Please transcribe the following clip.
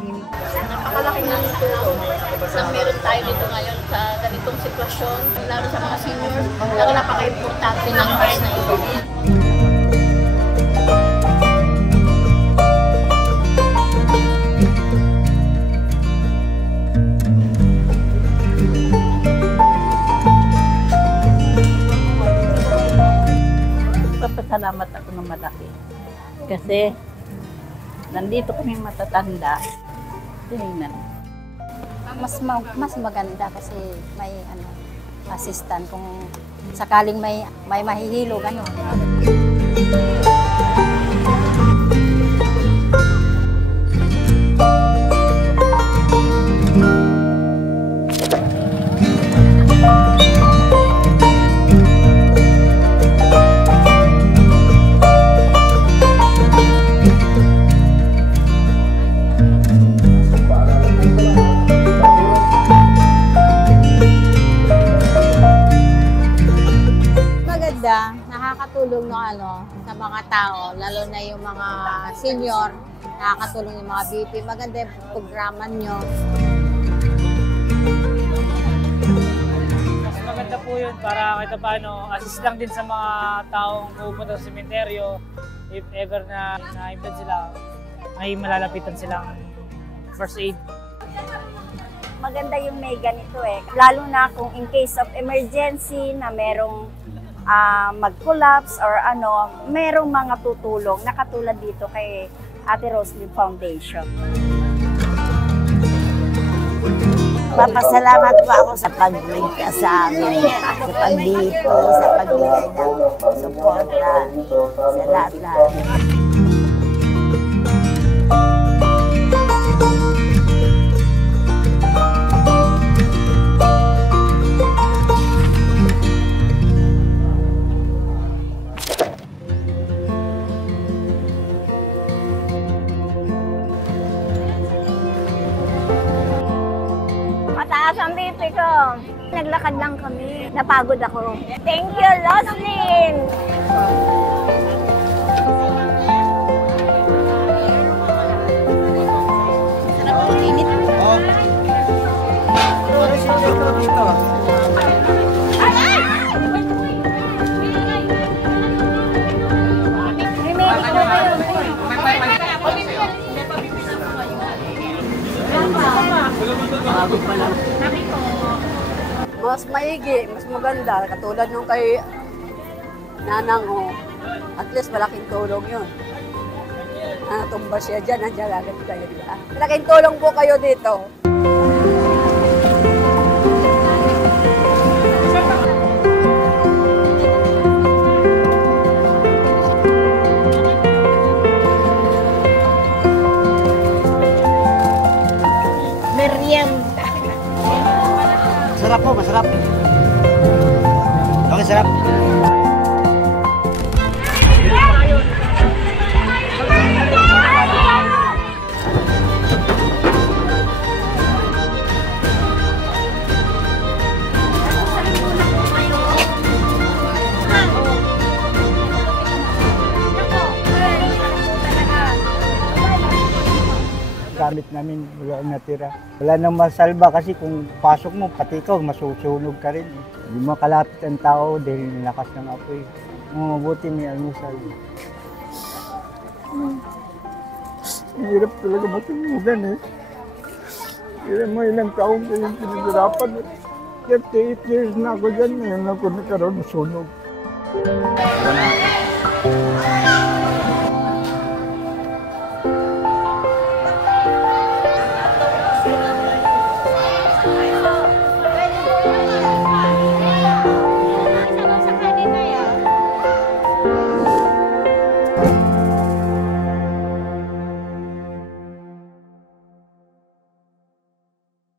clinic. Napakalaki ng tulong na meron tayo dito ngayon sa ganitong sitwasyon, lalo sa mga senior, lalo napaka-importante ng nurse na ito. Papasalamat ako ng malaki. Kasi nandito kami matatanda. Tingnan. Mas maganda kasi may assistant kung sakaling may mahihilo gano'n. Nakakatulong sa mga tao, lalo na yung mga senior, nakakatulong yung mga BP. Maganda yung programa nyo. Mas maganda po yun para kahit paano, assist lang din sa mga taong pupunta sa sementeryo. If ever na na-imped sila, may malalapitan silang first aid. Maganda yung may ganito lalo na kung in case of emergency na merong mag-collapse or merong mga tutulong na katulad dito kay Ate Roslyn Foundation. Papasalamat po ako sa pagligtas sa amin, sa pagdipo, sa pagbigay ng suporta sa lahat-lahat. Mataas ang BP ko. Naglakad lang kami. Napagod ako. Thank you, Roslyn! Sarap ang init. May medic na kayo. Mas maigi, mas maganda. Katulad nung kay Nanang, at least malaking tulong yun. Natumba siya dyan, nandiyan agad kayo. Malaking tulong po kayo dito. Masarap po, masarap. Okay, sarap. Gamit namin, wala ang natira. Wala nang masalba kasi kung pasok mo, pati ikaw, masusunog ka rin. Hindi mo kalapit ang tao dahil lakas ng apoy. Mabuti may almusal. Ang hirap talaga masunugan Kaya mo ilang taong kayong pinagirapan. 38 years na ako dyan, ngayon ako nagkaroon ng sunog.